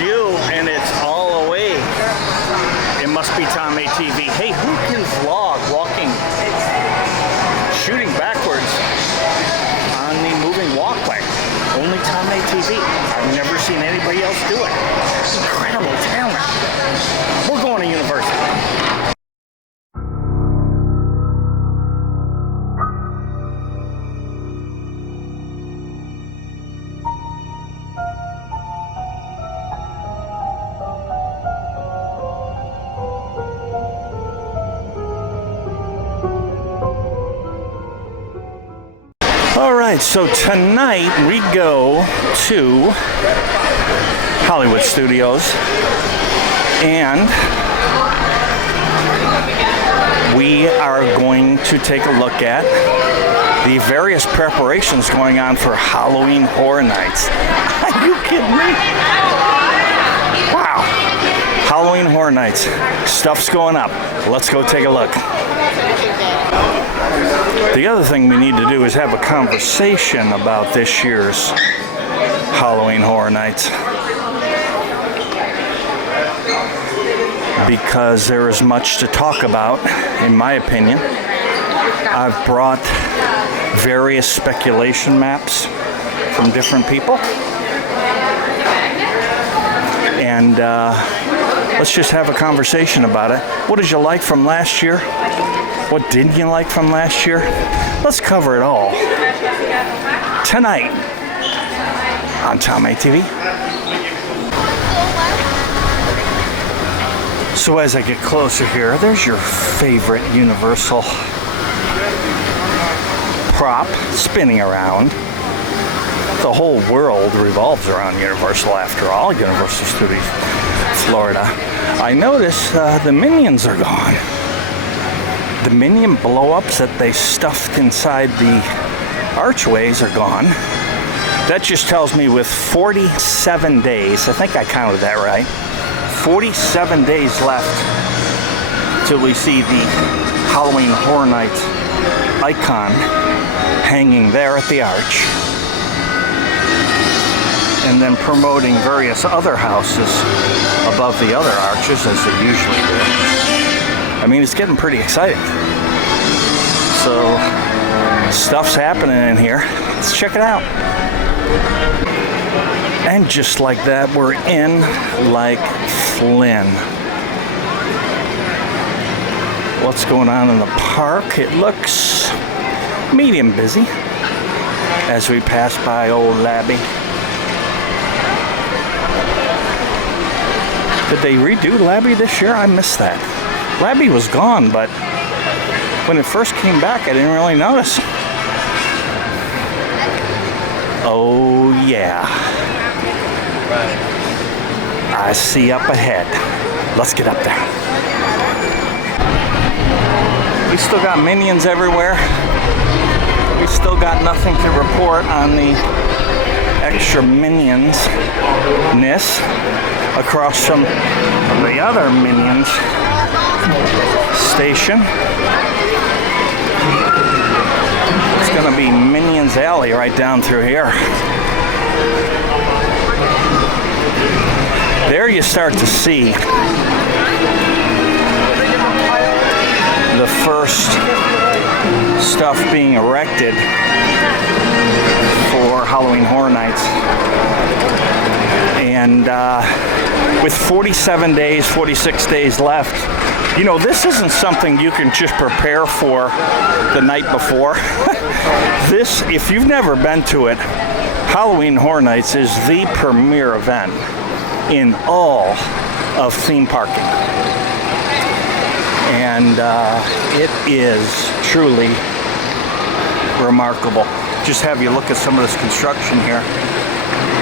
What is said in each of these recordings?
you, and it's all away. It must be Tom ATV. Hey, who can vlog walking, shooting backwards on the moving walkway? Only Tom ATV. I've never seen anybody else do it. Incredible talent. We're going to university. Alright, so tonight we go to Hollywood Studios and we are going to take a look at the various preparations going on for Halloween Horror Nights. Are you kidding me? Wow. Halloween Horror Nights. Stuff's going up. Let's go take a look. The other thing we need to do is have a conversation about this year's Halloween Horror Nights, because there is much to talk about, in my opinion. I've brought various speculation maps from different people, and let's just have a conversation about it. What did you like from last year? What didn't you like from last year? Let's cover it all tonight on Tom ATV. So as I get closer here, there's your favorite Universal prop spinning around. The whole world revolves around Universal after all, Universal Studios Florida. I notice the Minions are gone. The Minion blow-ups that they stuffed inside the archways are gone. That just tells me with 47 days, I think I counted that right, 47 days left till we see the Halloween Horror Nights icon hanging there at the arch, and then promoting various other houses above the other arches as they usually do. I mean, it's getting pretty exciting. So, stuff's happening in here. Let's check it out. And just like that, we're in like Flynn. What's going on in the park? It looks medium busy as we pass by old Labby. Did they redo Labby this year? I missed that. Labby was gone, but when it first came back, I didn't really notice. Oh, yeah. I see up ahead. Let's get up there. We still got Minions everywhere. We still got nothing to report on the extra Minions-ness across from the other Minions station. It's gonna be Minions Alley right down through here. There you start to see the first stuff being erected for Halloween Horror Nights. And with 47 days, 46 days left, you know, this isn't something you can just prepare for the night before. This, if you've never been to it, Halloween Horror Nights is the premier event in all of theme parking. And it is truly remarkable. Just have you look at some of this construction here.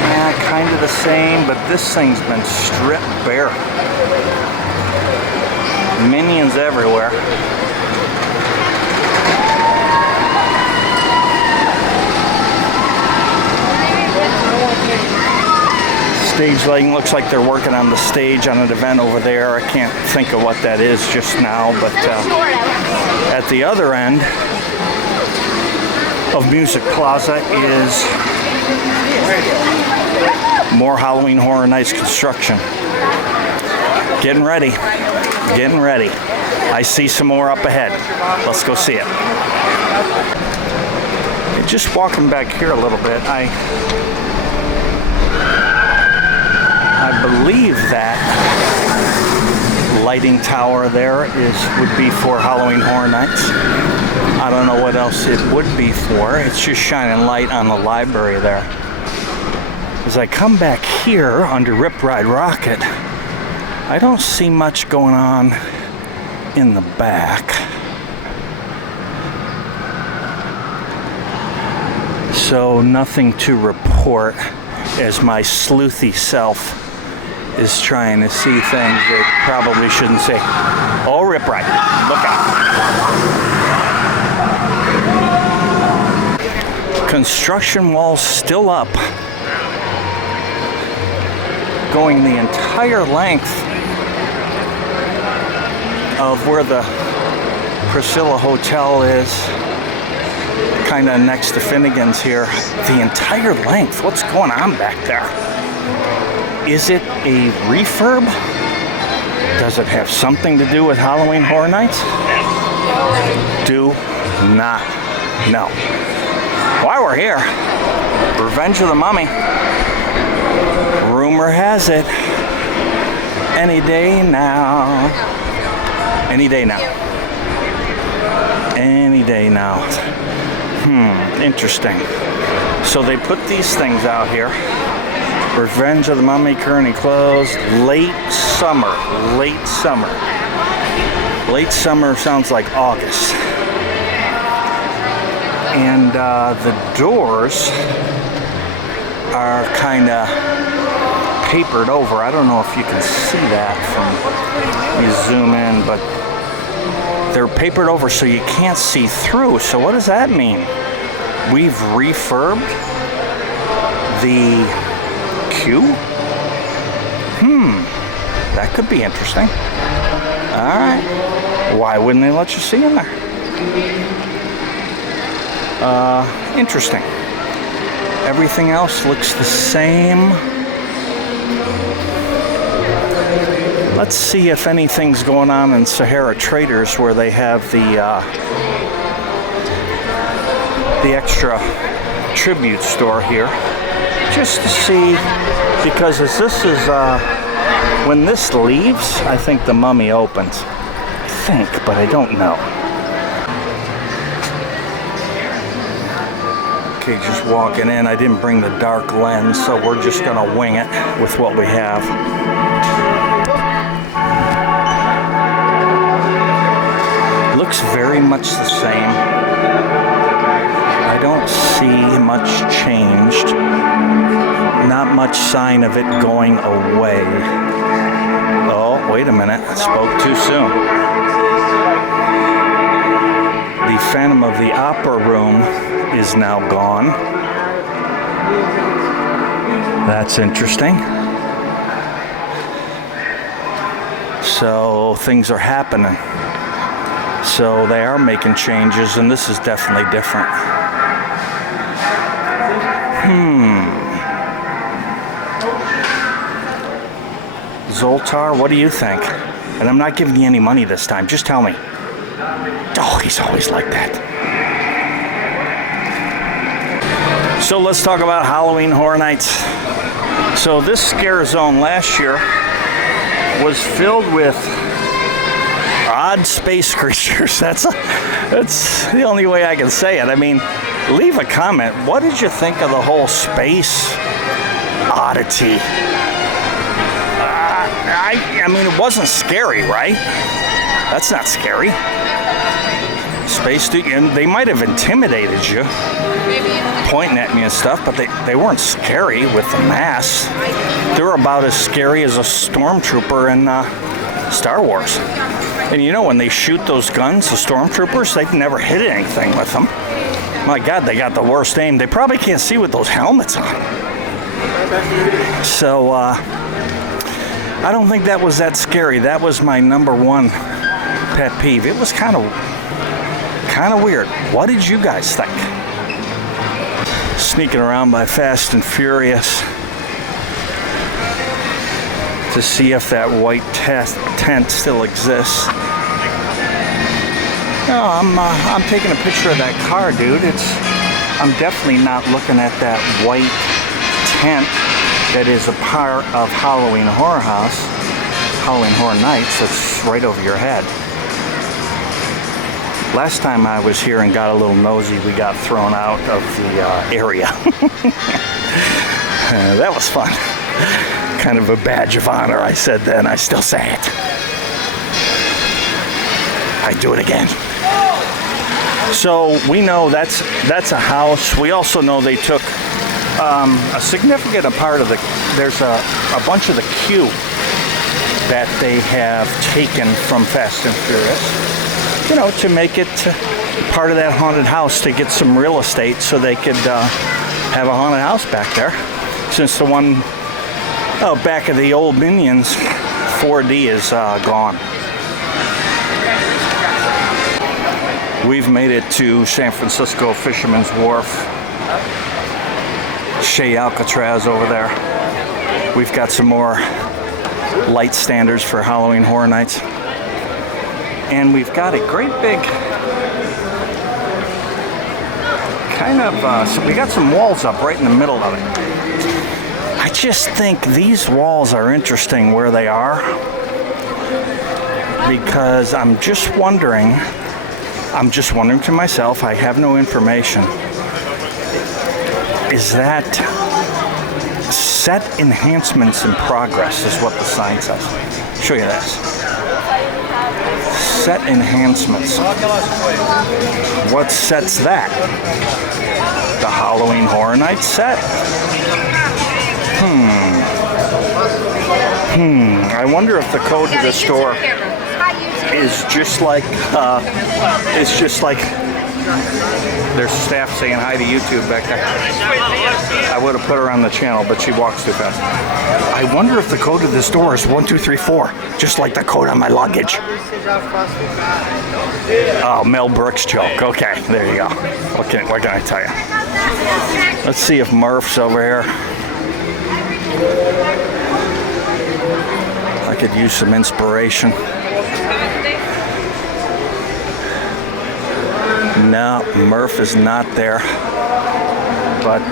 Yeah, kind of the same, but this thing's been stripped bare. Minions everywhere. Stage lighting looks like they're working on the stage on an event over there. I can't think of what that is just now, but at the other end of Music Plaza is More Halloween Horror Nights construction. Getting ready. Getting ready. I see some more up ahead. Let's go see it. Just walking back here a little bit, I believe that lighting tower there would be for Halloween Horror Nights. I don't know what else it would be for. It's just shining light on the library there. As I come back here under Rip Ride Rocket, I don't see much going on in the back. So nothing to report as my sleuthy self is trying to see things that probably shouldn't see. Oh, Rip Ride, look out. Construction walls still up, going the entire length of where the Priscilla Hotel is, kind of next to Finnegan's here. The entire length. What's going on back there? Is it a refurb? Does it have something to do with Halloween Horror Nights? Do not know. While we're here, Revenge of the Mummy. Rumor has it, any day now. Any day now. Any day now. Interesting. So they put these things out here. Revenge of the Mummy currently closed. Late summer. Late summer. Late summer sounds like August. And the doors are kind of papered over. I don't know if you can see that from, let me zoom in, but they're papered over so you can't see through. So what does that mean? We've refurbed the queue? That could be interesting. All right. Why wouldn't they let you see in there? Interesting. Everything else looks the same. Let's see if anything's going on in Sahara Traders where they have the extra tribute store here. Just to see, because as this is, when this leaves, I think the Mummy opens. I think, but I don't know. Okay, just walking in. I didn't bring the dark lens, so we're just gonna wing it with what we have. Looks very much the same. I don't see much changed. Not much sign of it going away. Oh, wait a minute. I spoke too soon. The Phantom of the Opera room is now gone. That's interesting. So things are happening. So they are making changes, and this is definitely different. Zoltar, what do you think? And I'm not giving you any money this time. Just tell me. Oh, he's always like that. So let's talk about Halloween Horror Nights. So this scare zone last year was filled with odd space creatures. That's the only way I can say it. I mean, leave a comment. What did you think of the whole space oddity? I mean, it wasn't scary, right? That's not scary. Space dude, and they might have intimidated you, pointing at me and stuff, but they weren't scary with the mask. They were about as scary as a stormtrooper in Star Wars. And you know, when they shoot those guns, the stormtroopers, they've never hit anything with them. My God, they got the worst aim. They probably can't see with those helmets on. So, I don't think that was that scary. That was my number one pet peeve. It was kind of weird. What did you guys think? Sneaking around by Fast and Furious. to see if that white tent still exists. No, I'm taking a picture of that car, dude. I'm definitely not looking at that white tent that is a part of Halloween Horror Nights. That's right over your head. Last time I was here and got a little nosy, we got thrown out of the area. That was fun. Kind of a badge of honor, I said then. I still say it. I do it again. So we know that's a house. We also know they took a significant part of there's a bunch of the queue that they have taken from Fast and Furious, you know, to make it part of that haunted house, to get some real estate so they could have a haunted house back there. Since the one back of the old Minions 4D is gone. We've made it to San Francisco Fisherman's Wharf. Shea Alcatraz over there. We've got some more light standards for Halloween Horror Nights. And we've got a great big kind of, so we got some walls up right in the middle of it. I just think these walls are interesting where they are, because I'm just wondering to myself, I have no information. Is that set enhancements in progress is what the sign says. I'll show you this. Set enhancements. What sets that? The Halloween Horror Nights set? I wonder if the code to the store is just like there's staff saying hi to YouTube back there. I would have put her on the channel, but she walks too fast. I wonder if the code to this door is 1234, just like the code on my luggage. Oh, Mel Brooks joke. Okay, there you go. What can I tell you? Let's see if Murph's over here. I could use some inspiration. No, Murph is not there. But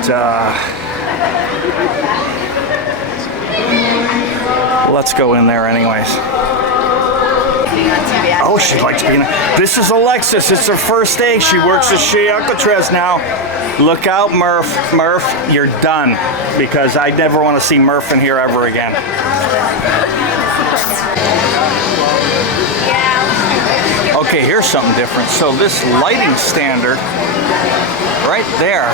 let's go in there anyways. Oh, she likes being. This is Alexis. It's her first day. She works at Shea Alcatraz now. Look out, Murph. Murph, you're done, because I never want to see Murph in here ever again. Okay, here's something different. So this lighting standard right there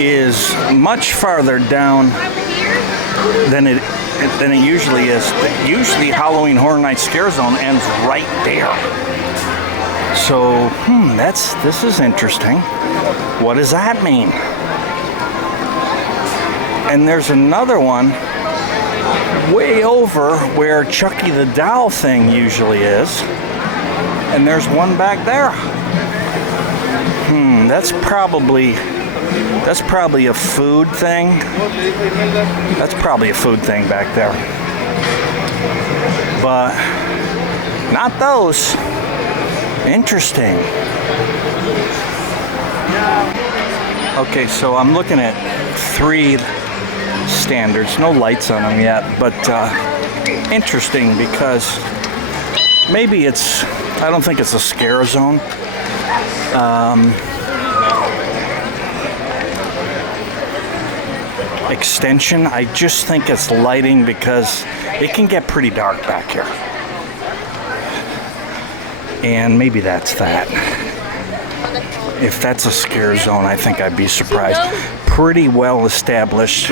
is much farther down than it usually is. Usually Halloween Horror Nights Scare Zone ends right there. So, this is interesting. What does that mean? And there's another one way over where Chucky the Doll thing usually is. And there's one back there. That's probably a food thing. That's probably a food thing back there. But not those. Interesting. Okay, so I'm looking at 3 standards. No lights on them yet, but interesting, because maybe I don't think it's a scare zone. Extension. I just think it's lighting, because it can get pretty dark back here. And maybe that's that. If that's a scare zone, I think I'd be surprised. Pretty well established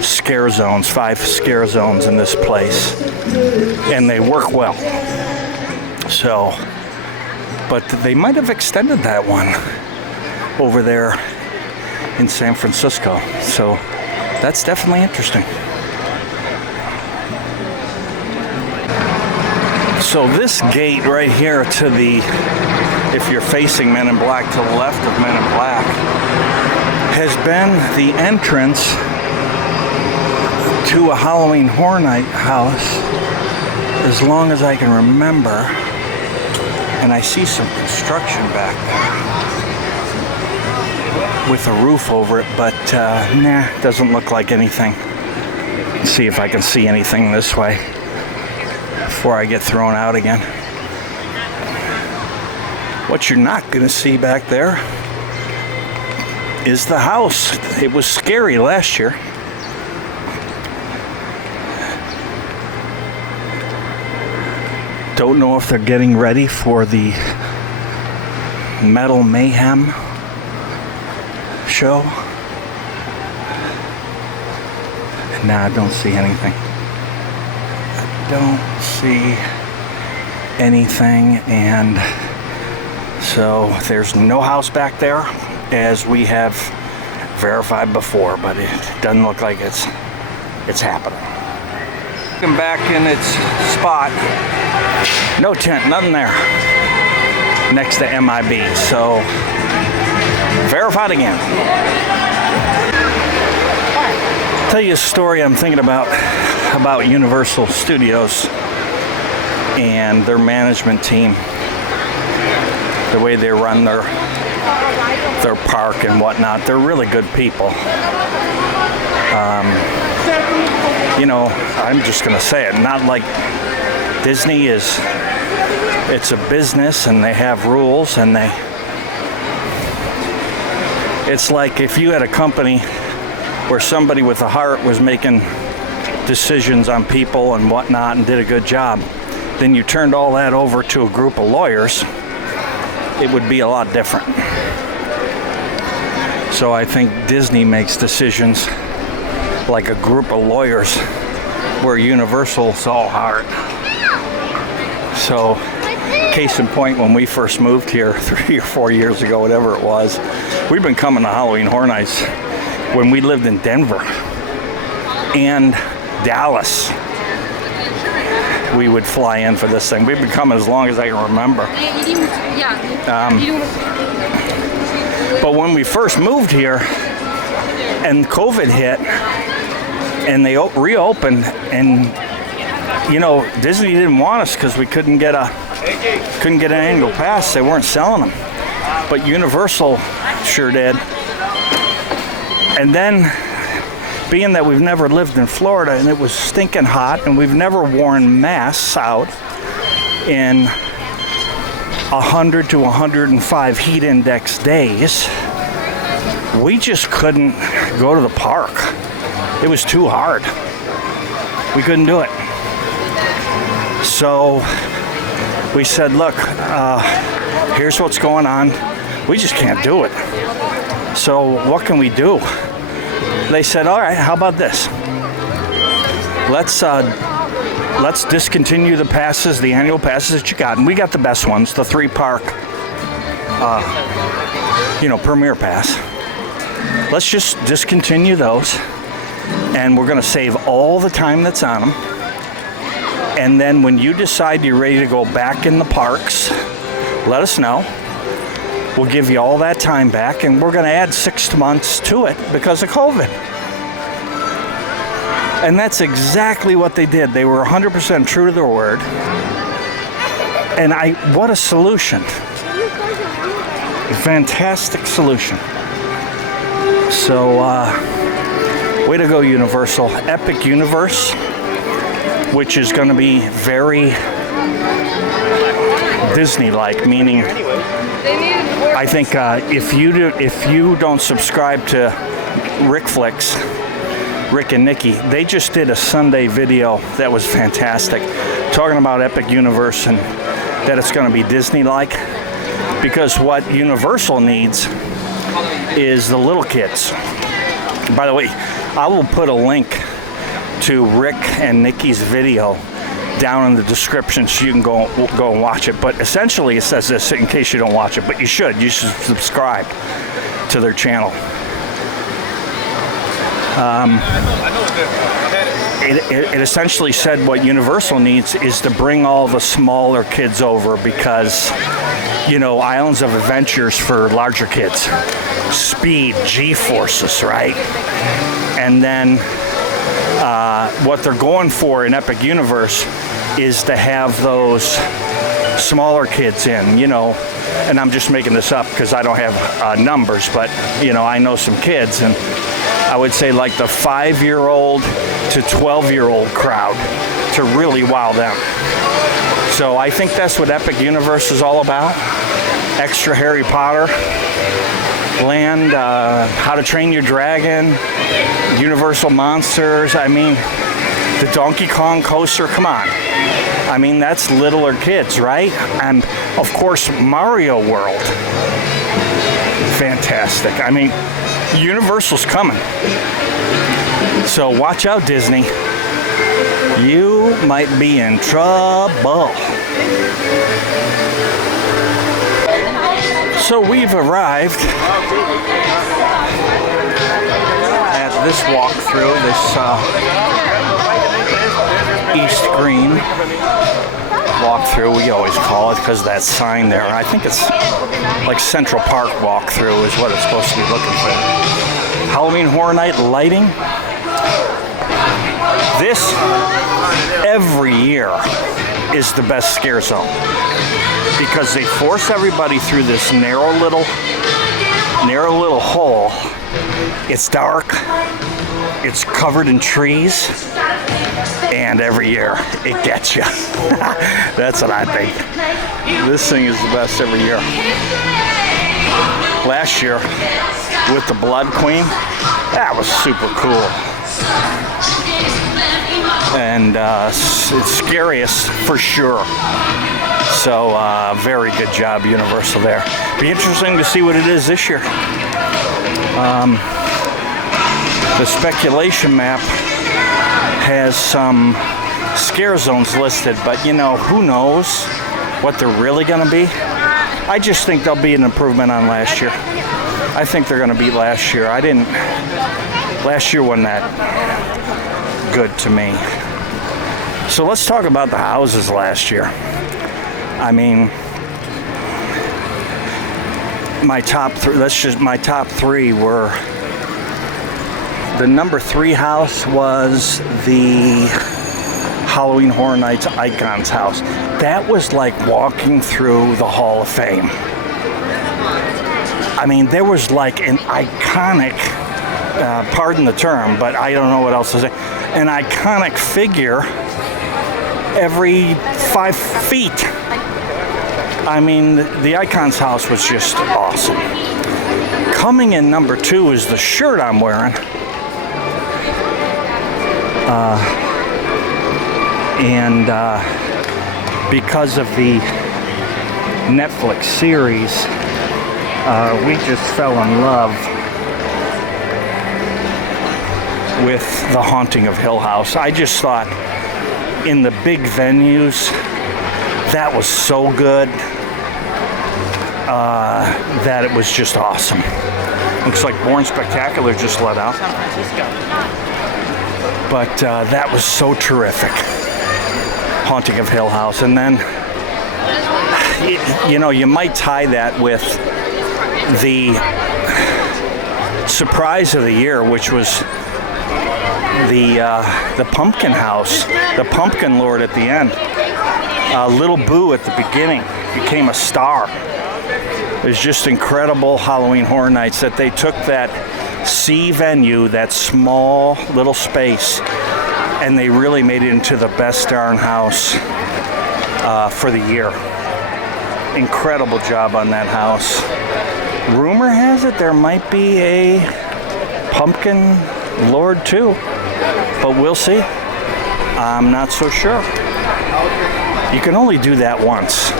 scare zones, 5 scare zones in this place. And they work well. So, but they might have extended that one over there in San Francisco. So that's definitely interesting. So this gate right here to the, if you're facing Men in Black, to the left of Men in Black, has been the entrance to a Halloween Horror Night house as long as I can remember. And I see some construction back there with a roof over it, but nah, doesn't look like anything. Let's see if I can see anything this way before I get thrown out again. What you're not going to see back there is the house. It was scary last year. Don't know if they're getting ready for the Metal Mayhem show. Nah, I don't see anything. I don't see anything, and so there's no house back there, as we have verified before, but it doesn't look like it's happening. Looking back in its spot, no tent, nothing there next to MIB, so verified again. I'll tell you a story I'm thinking about Universal Studios and their management team, the way they run their park and whatnot. They're really good people. You know, I'm just gonna say it, not like Disney is. It's a business and they have rules, and it's like if you had a company where somebody with a heart was making decisions on people and whatnot and did a good job, then you turned all that over to a group of lawyers, it would be a lot different. So I think Disney makes decisions like a group of lawyers, where Universal's all heart. So, case in point, when we first moved here 3 or 4 years ago, whatever it was, we've been coming to Halloween Horror Nights when we lived in Denver and Dallas. We would fly in for this thing. We've been coming as long as I can remember. But when we first moved here and COVID hit and they reopened, and you know, Disney didn't want us because we couldn't get an annual pass. They weren't selling them, but Universal sure did. And then, being that we've never lived in Florida and it was stinking hot and we've never worn masks out in 100 to 105 heat index days, we just couldn't go to the park. It was too hard. We couldn't do it. So we said, look, here's what's going on. We just can't do it. So what can we do? They said, all right, how about this? Let's discontinue the passes, the annual passes that you got. And we got the best ones, the 3-park, Premier Pass. Let's just discontinue those. And we're going to save all the time that's on them. And then when you decide you're ready to go back in the parks, let us know. We'll give you all that time back, and we're going to add 6 months to it because of COVID. And that's exactly what they did. They were 100% true to their word. And what a solution. A fantastic solution. So, way to go, Universal. Epic Universe, which is going to be very Disney-like, meaning I think if you don't subscribe to Rick and Nikki, they just did a Sunday video that was fantastic, talking about Epic Universe and that it's going to be Disney-like, because what Universal needs is the little kids. By the way, I will put a link to Rick and Nikki's video down in the description so you can go and watch it. But essentially it says this in case you don't watch it, but you should subscribe to their channel. It essentially said what Universal needs is to bring all the smaller kids over, because Islands of Adventures for larger kids, Speed, G-Forces, right? And then what they're going for in Epic Universe is to have those smaller kids in, you know, and I'm just making this up because I don't have numbers, but, you know, I know some kids, and I would say like the 5-year-old to 12-year-old crowd to really wow them. So I think that's what Epic Universe is all about. Extra Harry Potter land, How to Train Your Dragon, Universal Monsters. I mean, the Donkey Kong coaster, come on. I mean, that's littler kids, right? And of course, Mario World. Fantastic. I mean, Universal's coming. So watch out, Disney. You might be in trouble. So we've arrived at this walkthrough, this East Green walkthrough, we always call it because of that sign there. I think it's like Central Park walkthrough is what it's supposed to be looking for. Halloween Horror Night lighting. This, every year, is the best scare zone because they force everybody through this narrow little hole. It's dark, it's covered in trees, and every year it gets you. That's what I think. This thing is the best every year. Last year with the Blood Queen, that was super cool. And it's scariest for sure. So very good job, Universal there. Be interesting to see what it is this year. The speculation map has some scare zones listed, but you know, who knows what they're really going to be. I just think they'll be an improvement on last year. I think they're going to beat last year. Last year wasn't that good to me. So let's talk about the houses last year. I mean, my top three were, the number 3 house was the Halloween Horror Nights Icons house. That was like walking through the Hall of Fame. I mean, there was like an iconic, pardon the term, but I don't know what else to say, an iconic figure every 5 feet. I mean, the Icons house was just awesome. Coming in number 2 is the shirt I'm wearing. Because of the Netflix series, we just fell in love with The Haunting of Hill House. I just thought in the big venues, that was so good that it was just awesome. Looks like Born Spectacular just let out. But that was so terrific. Haunting of Hill House. And then, you know, you might tie that with the surprise of the year, which was the Pumpkin House, the Pumpkin Lord at the end. Little Boo at the beginning became a star. It was just incredible Halloween Horror Nights that they took that C venue, that small little space, and they really made it into the best darn house for the year. Incredible job on that house. Rumor has it there might be a Pumpkin Lord too, but we'll see. I'm not so sure. You can only do that once,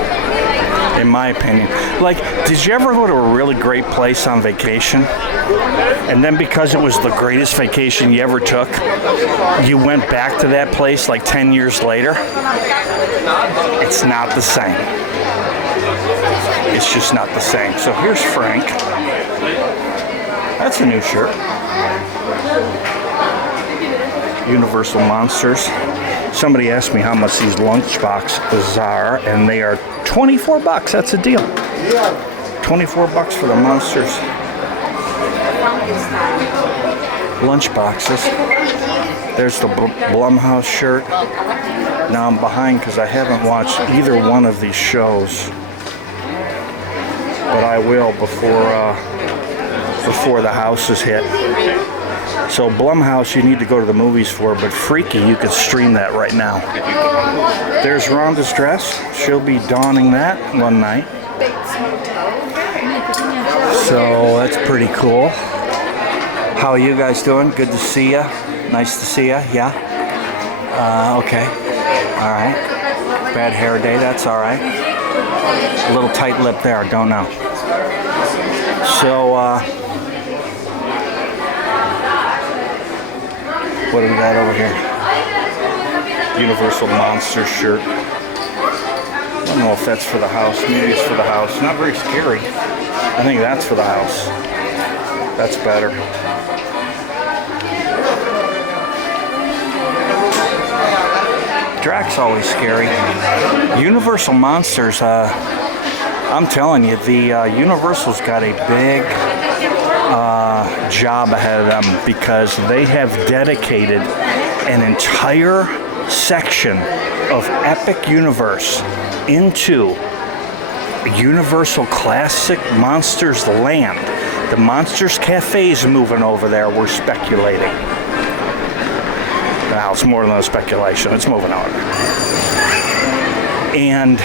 in my opinion. Like, did you ever go to a really great place on vacation, and then because it was the greatest vacation you ever took, you went back to that place like 10 years later? It's not the same. It's just not the same. So here's Frank. That's a new shirt. Universal Monsters. Somebody asked me how much these lunchboxes are, and they are $24. That's a deal. $24 for the Monsters lunchboxes. There's the Blumhouse shirt. Now I'm behind because I haven't watched either one of these shows, but I will before the house is hit. So Blumhouse you need to go to the movies for, but Freaky you can stream that right now. There's Rhonda's dress. She'll be donning that one night. So that's pretty cool. How are you guys doing? Good to see ya. Nice to see ya. Yeah. Okay. All right. Bad hair day. That's all right. A little tight lip there. Don't know. So what do we got over here? Universal Monsters shirt. I don't know if that's for the house. Maybe it's for the house. Not very scary. I think that's for the house. That's better. Drax always scary. Universal Monsters, I'm telling you, the Universal's got a big job ahead of them because they have dedicated an entire section of Epic Universe into Universal Classic Monsters Land. The Monsters Cafe is moving over there, we're speculating. Now, it's more than a speculation, it's moving over. And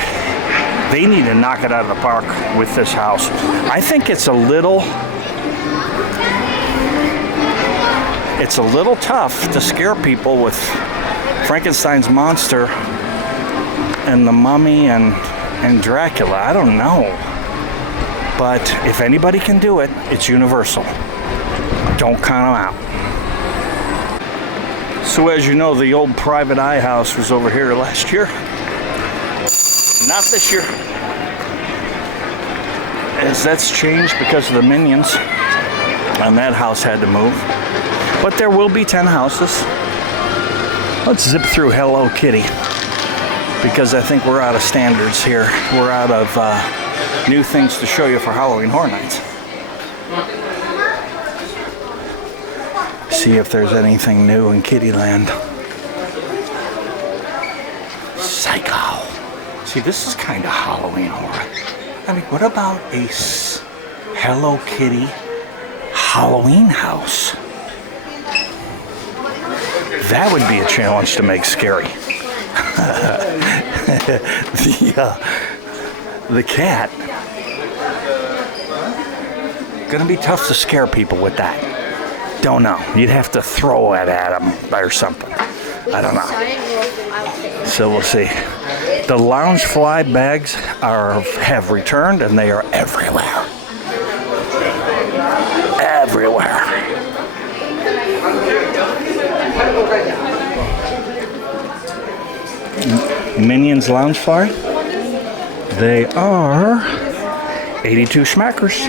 they need to knock it out of the park with this house. I think it's a little tough to scare people with Frankenstein's monster and the Mummy and Dracula. I don't know. But if anybody can do it, it's Universal. Don't count them out. So as you know, the old Private Eye house was over here last year. Not this year. As that's changed because of the Minions. And that house had to move. But there will be 10 houses. Let's zip through Hello Kitty. Because I think we're out of standards here. We're out of new things to show you for Halloween Horror Nights. See if there's anything new in Kittyland. Psycho. See, this is kind of Halloween horror. I mean, what about a Hello Kitty Halloween house? That would be a challenge to make scary. The cat. Gonna be tough to scare people with that. Don't know. You'd have to throw it at them or something. I don't know. So we'll see. The Loungefly bags have returned and they are everywhere. Everywhere. Minions Loungefly. They are 82 schmackers.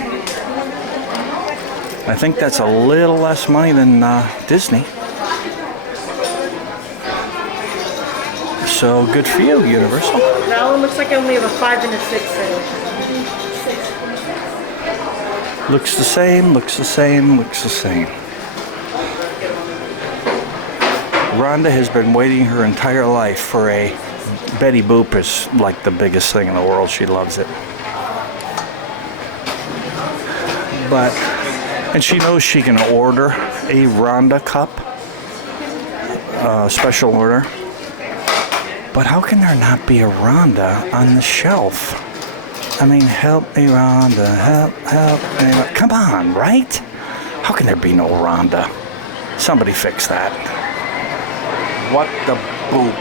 I think that's a little less money than Disney. So good for you, Universal. That one looks like I only have a 5 and a 6 in it. Looks the same, looks the same, looks the same. Rhonda has been waiting her entire life for a Betty Boop is like the biggest thing in the world. She loves it. And she knows she can order a Rhonda cup, special order. But how can there not be a Rhonda on the shelf? I mean, help me, Rhonda, help me. Come on, right? How can there be no Rhonda? Somebody fix that. What the boop?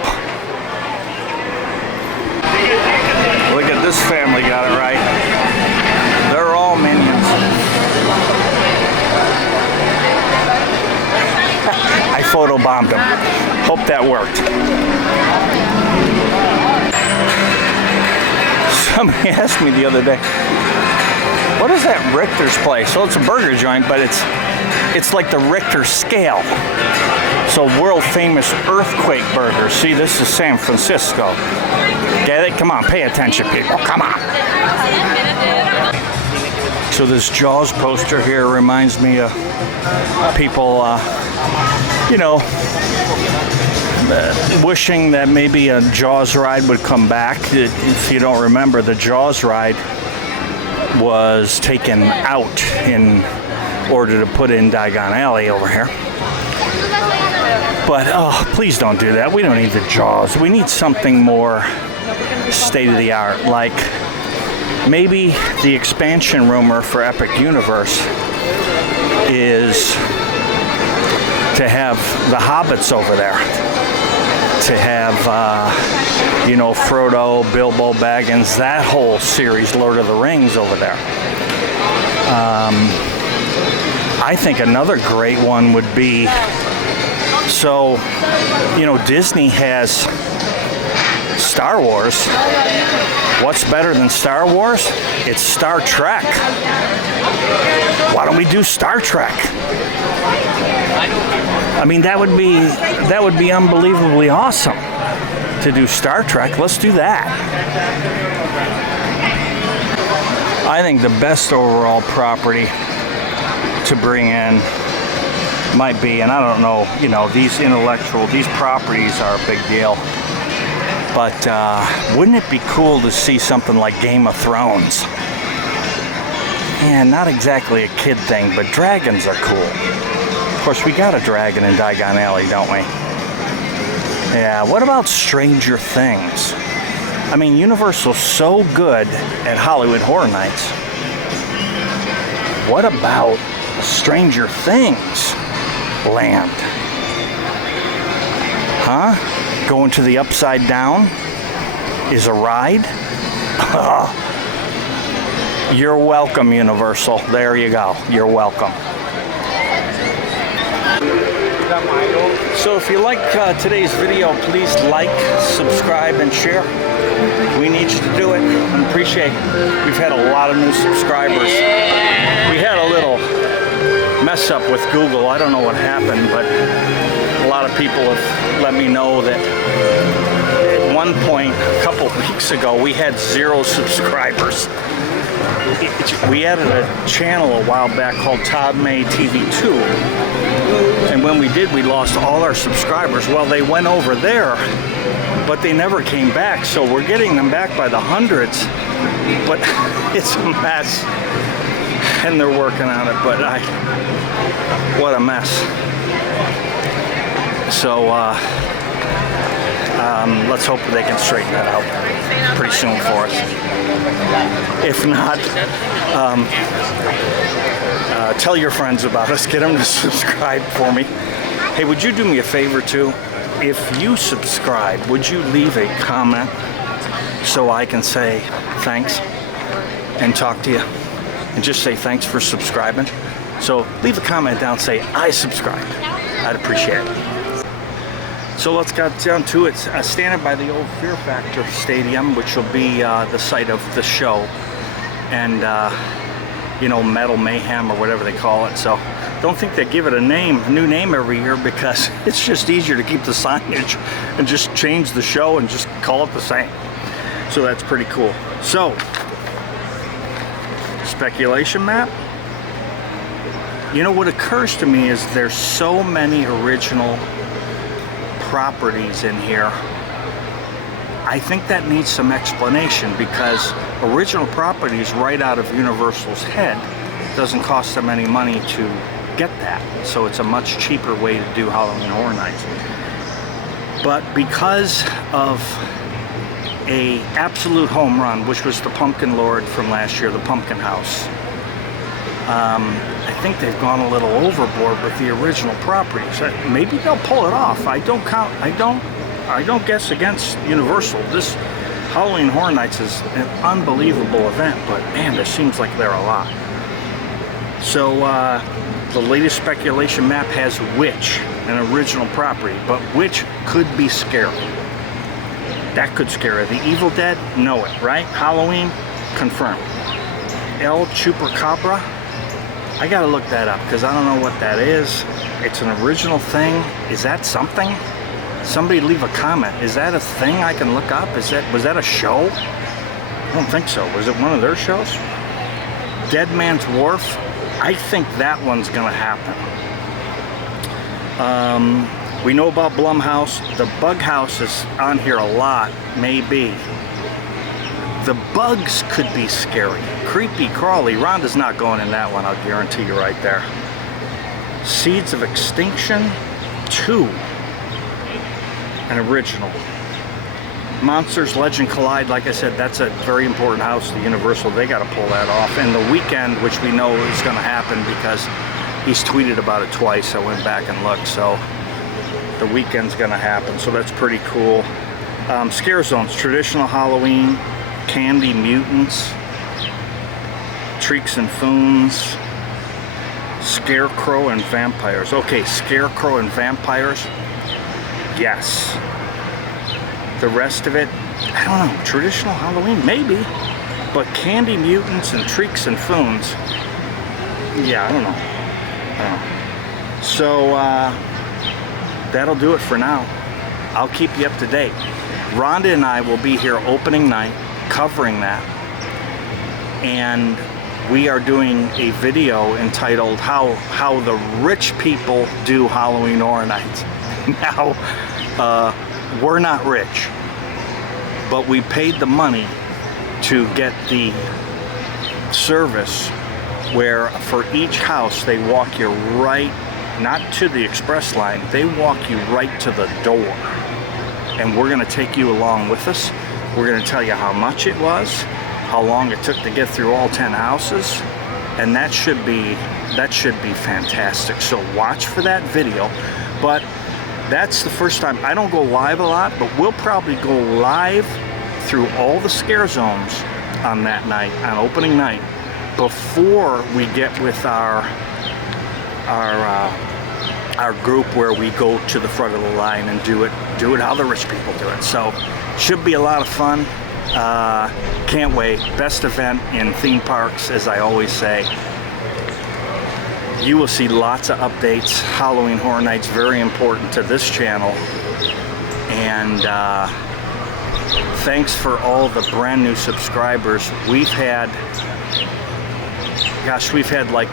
Look at this family, got it right. They're all Minions. I photobombed them. Hope that worked. Somebody asked me the other day, what is that Richter's place? Well, it's a burger joint, but it's like the Richter scale. So world famous earthquake burgers. See, this is San Francisco. Get it? Come on, pay attention, people. Come on. So this Jaws poster here reminds me of people you know, wishing that maybe a Jaws ride would come back. If you don't remember, the Jaws ride was taken out in order to put in Diagon Alley over here. But oh, please don't do that. We don't need the Jaws. We need something more state-of-the-art, like maybe the expansion rumor for Epic Universe is to have the Hobbits over there, to have you know, Frodo, Bilbo Baggins, that whole series, Lord of the Rings, over there. I think another great one would be, so, you know, Disney has Star Wars. What's better than Star Wars? It's Star Trek. Why don't we do Star Trek? I mean, that would be unbelievably awesome to do Star Trek. Let's do that. I think the best overall property to bring in might be, and I don't know, you know, these properties are a big deal, but wouldn't it be cool to see something like Game of Thrones? And not exactly a kid thing, but dragons are cool. Of course, we got a dragon in Diagon Alley, don't we? Yeah, what about Stranger Things? I mean, Universal's so good at Hollywood Horror Nights. What about Stranger Things land? Huh? Going to the Upside Down is a ride? You're welcome, Universal. There you go. You're welcome. So if you like today's video, please like, subscribe, and share. We need you to do it and appreciate it. We've had a lot of new subscribers. We had a little mess up with Google. I don't know what happened, but a lot of people have let me know that at one point, a couple of weeks ago, we had 0 subscribers. We added a channel a while back called Todd May TV2, and when we did, we lost all our subscribers. Well, they went over there, but they never came back, so we're getting them back by the hundreds, but it's a mess, and they're working on it, but what a mess. So let's hope they can straighten that out pretty soon for us. If not, tell your friends about us. Get them to subscribe for me. Hey, would you do me a favor too? If you subscribe, would you leave a comment so I can say thanks and talk to you and just say thanks for subscribing? So leave a comment down, say I subscribed. I'd appreciate it. So let's get down to it. Standing by the old Fear Factor Stadium, which will be the site of the show, and you know, Metal Mayhem or whatever they call it. So don't think they give it a new name every year, because it's just easier to keep the signage and just change the show and just call it the same. So that's pretty cool. So, speculation map. You know, what occurs to me is there's so many original properties in here. I think that needs some explanation, because original properties right out of Universal's head doesn't cost them any money to get that. So it's a much cheaper way to do Halloween Horror Nights. But because of a absolute home run, which was the Pumpkin Lord from last year, the Pumpkin House, I think they've gone a little overboard with the original properties. Maybe they'll pull it off. I don't guess against Universal. This Halloween Horror Nights is an unbelievable event, but man, there seems like there are a lot. So the latest speculation map has Witch, an original property, but Witch could be scary. That could scare her. The Evil Dead, know it, right? Halloween, confirmed. El Chupacabra, I gotta look that up, because I don't know what that is. It's an original thing. Is that something? Somebody leave a comment. Is that a thing I can look up? Was that a show? I don't think so. Was it one of their shows? Dead Man's Wharf, I think that one's gonna happen. We know about Blumhouse. The Bug House is on here a lot, maybe. The bugs could be scary. Creepy crawly. Rhonda's not going in that one, I'll guarantee you right there. Seeds of Extinction 2. An original. Monsters Legend Collide, like I said, that's a very important house to Universal. They got to pull that off. And The Weekend, which we know is going to happen because he's tweeted about it twice. I went back and looked, so The Weekend's going to happen. So that's pretty cool. Scare Zones, traditional Halloween, Candy Mutants, Truex and Foons, Scarecrow and Vampires. Okay, Scarecrow and Vampires. Yes. The rest of it, I don't know, traditional Halloween, maybe. But Candy Mutants and Truex and Foons, yeah, I don't know. So, that'll do it for now. I'll keep you up to date. Rhonda and I will be here opening night, covering that. And we are doing a video entitled How the Rich People Do Halloween Horror Nights. Now, we're not rich, but we paid the money to get the service where for each house they walk you right, not to the express line, they walk you right to the door. And we're going to take you along with us. We're going to tell you how much it was, how long it took to get through all 10 houses, and that should be fantastic. So watch for that video. But that's the first time. I don't go live a lot, but we'll probably go live through all the scare zones on that night, on opening night, before we get with our group where we go to the front of the line and do it how the rich people do it. So should be a lot of fun. Can't wait. Best event in theme parks, as I always say. You will see lots of updates. Halloween Horror Nights, very important to this channel. And thanks for all the brand new subscribers. We've had like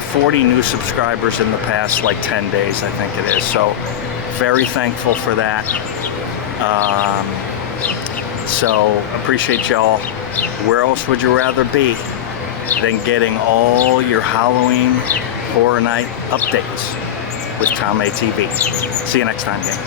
40 new subscribers in the past like 10 days, I think it is. So very thankful for that. So appreciate y'all. Where else would you rather be than getting all your Halloween Horror Night updates with Tom A TV? See you next time, gang.